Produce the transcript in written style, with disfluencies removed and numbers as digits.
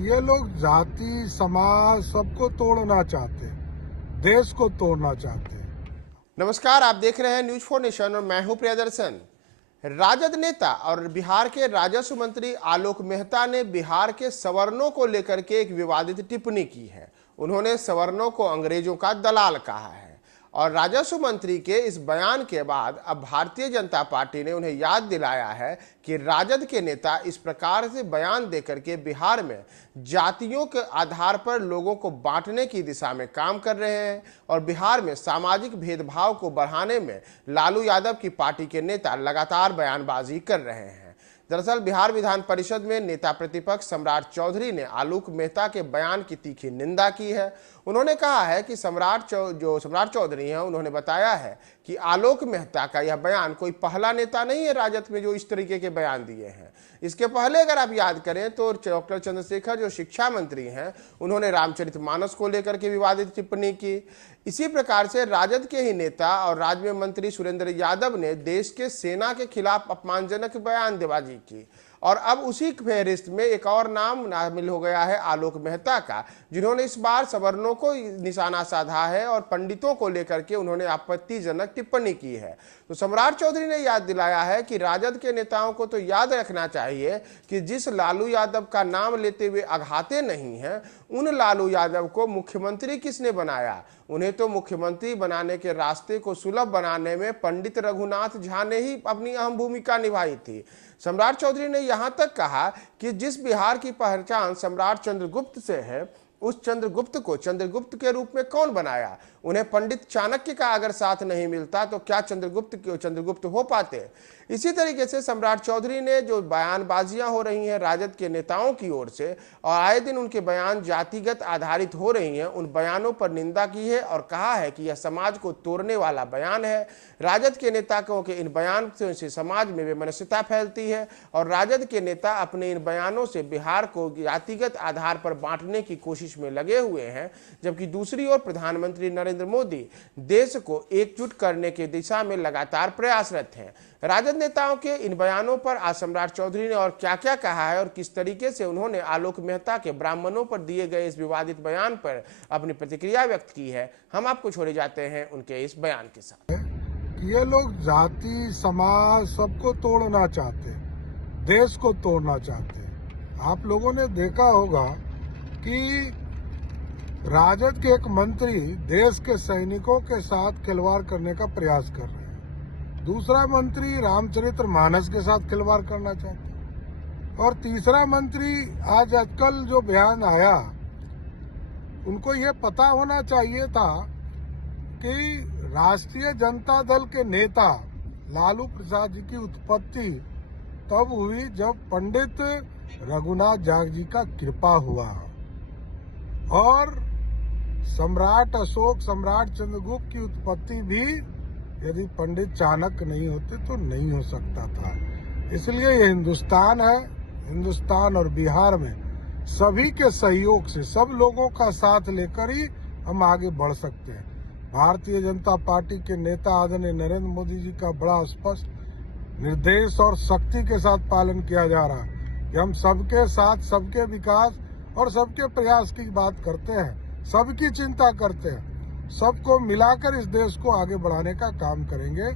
ये लोग जाति समाज सबको तोड़ना चाहते हैं, देश को तोड़ना चाहते हैं। नमस्कार, आप देख रहे हैं न्यूज 4 नेशन और मैं हूं प्रियदर्शन। राजद नेता और बिहार के राजस्व मंत्री आलोक मेहता ने बिहार के सवर्णों को लेकर के एक विवादित टिप्पणी की है। उन्होंने सवर्णों को अंग्रेजों का दलाल कहा है और राजस्व मंत्री के इस बयान के बाद अब भारतीय जनता पार्टी ने उन्हें याद दिलाया है कि राजद के नेता इस प्रकार से बयान देकर के बिहार में जातियों के आधार पर लोगों को बांटने की दिशा में काम कर रहे हैं और बिहार में सामाजिक भेदभाव को बढ़ाने में लालू यादव की पार्टी के नेता लगातार बयानबाजी कर रहे हैं। दरअसल बिहार विधान परिषद में नेता प्रतिपक्ष सम्राट चौधरी ने आलोक मेहता के बयान की तीखी निंदा की है। उन्होंने कहा है कि सम्राट चौधरी हैं, उन्होंने बताया है कि आलोक मेहता का यह बयान कोई पहला नेता नहीं है राजद में जो इस तरीके के बयान दिए हैं। इसके पहले अगर आप याद करें तो डॉक्टर चंद्रशेखर जो शिक्षा मंत्री हैं, उन्होंने रामचरितमानस को लेकर के विवादित टिप्पणी की। इसी प्रकार से राजद के ही नेता और राज्य में मंत्री सुरेंद्र यादव ने देश के सेना के खिलाफ अपमानजनक बयानबाजी की और अब उसी फेहरिस्त में एक और नाम शामिल हो गया है आलोक मेहता का, जिन्होंने इस बार सवर्णों को निशाना साधा है और पंडितों को लेकर के उन्होंने आपत्तिजनक टिप्पणी की है। तो सम्राट चौधरी ने याद दिलाया है कि राजद के नेताओं को तो याद रखना चाहिए कि जिस लालू यादव का नाम लेते हुए अघाते नहीं हैं, उन लालू यादव को मुख्यमंत्री किसने बनाया? उन्हें तो मुख्यमंत्री बनाने के रास्ते को सुलभ बनाने में पंडित रघुनाथ झा ने ही अपनी अहम भूमिका निभाई थी। सम्राट चौधरी ने यहां तक कहा कि जिस बिहार की पहचान सम्राट चंद्रगुप्त से है, उस चंद्रगुप्त को चंद्रगुप्त के रूप में कौन बनाया? उन्हें पंडित चाणक्य का अगर साथ नहीं मिलता तो क्या चंद्रगुप्त हो पाते? इसी तरीके से सम्राट चौधरी ने जो बयानबाजियां हो रही हैं राजद के नेताओं की ओर से और आए दिन उनके बयान जातिगत आधारित हो रही हैं, उन बयानों पर निंदा की है और कहा है कि यह समाज को तोड़ने वाला बयान है। राजद के नेताओं के इन बयान से समाज में वैमनस्यता फैलती है और राजद के नेता अपने इन बयानों से बिहार को जातिगत आधार पर बांटने की कोशिश में लगे हुए हैं, जबकि दूसरी ओर प्रधानमंत्री नरेंद्र मोदी देश को एकजुट करने की दिशा में लगातार प्रयासरत हैं। राजद नेताओं के इन बयानों पर आज सम्राट चौधरी ने और क्या क्या कहा है और किस तरीके से उन्होंने आलोक मेहता के ब्राह्मणों पर दिए गए इस विवादित बयान पर अपनी प्रतिक्रिया व्यक्त की है, हम आपको छोड़े जाते हैं उनके इस बयान के साथ। ये लोग जाति समाज सबको तोड़ना चाहते हैं, देश को तोड़ना चाहते हैं। आप लोगों ने देखा होगा कि राजद के एक मंत्री देश के सैनिकों के साथ खिलवाड़ करने का प्रयास कर रहे हैं, दूसरा मंत्री रामचरितमानस के साथ खिलवाड़ करना चाहते हैं और तीसरा मंत्री आज आजकल जो बयान आया, उनको ये पता होना चाहिए था कि राष्ट्रीय जनता दल के नेता लालू प्रसाद जी की उत्पत्ति तब हुई जब पंडित रघुनाथ झा जी का कृपा हुआ और सम्राट अशोक सम्राट चंद्रगुप्त की उत्पत्ति भी यदि पंडित चाणक्य नहीं होते तो नहीं हो सकता था। इसलिए ये हिंदुस्तान है, हिंदुस्तान और बिहार में सभी के सहयोग से सब लोगों का साथ लेकर ही हम आगे बढ़ सकते हैं। भारतीय जनता पार्टी के नेता आदरणीय नरेंद्र मोदी जी का बड़ा स्पष्ट निर्देश और सख्ती के साथ पालन किया जा रहा है कि हम सबके साथ सबके विकास और सबके प्रयास की बात करते हैं, सबकी चिंता करते हैं, सबको मिलाकर इस देश को आगे बढ़ाने का काम करेंगे।